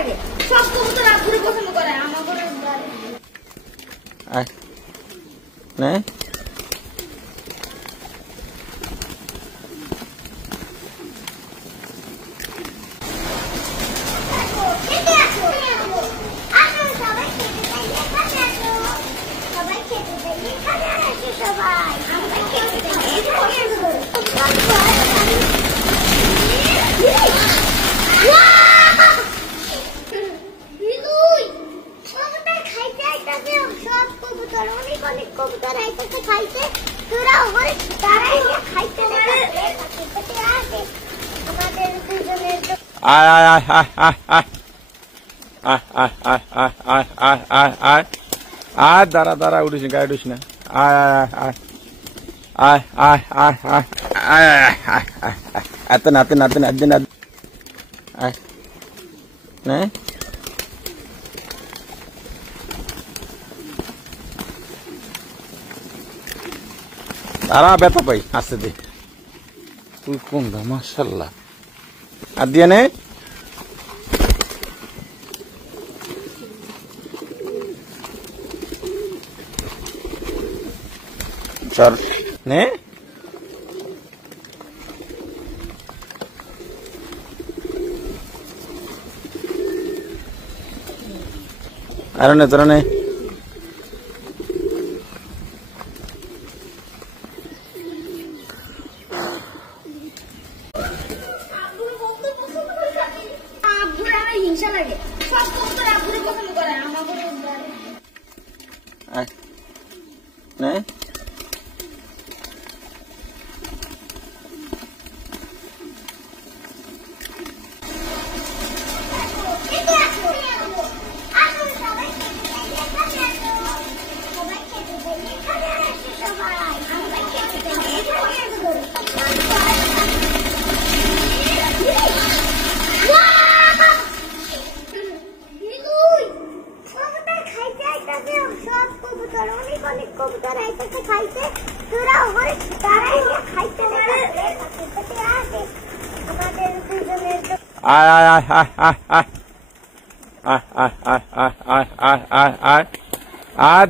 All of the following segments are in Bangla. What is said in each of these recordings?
লাগে সব কবুতর আগুরে পছন্দ করে আমার করে নে দাঁড়া দাঁড়া উঠিস গায়ে উঠিস না এত না এত না এত না এত না দাঁড়া ব্যথা পাই আসতে দে তুই কোন দা মাশাআল্লাহ আর দিয়ে নে চল নে আর নে তোরা নে হিংসা লাগে সব কবুতর আগুরে পছন্দ করে আমার করে নে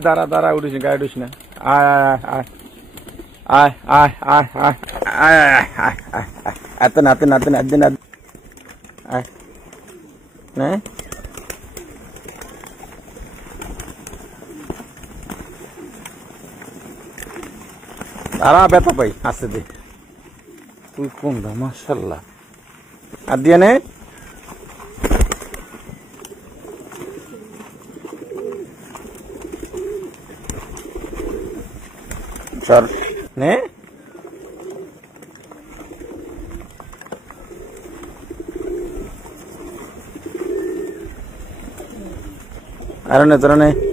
দাঁড়া দাঁড়া উঠিস গায়ে উঠিস না এত না এত না এত না এত না দাঁড়া ব্যথা পাই আসতে দে তুই কোন দা মাশাআল্লাহ আর দিয়ে নে চল নে আর নে তোরা নে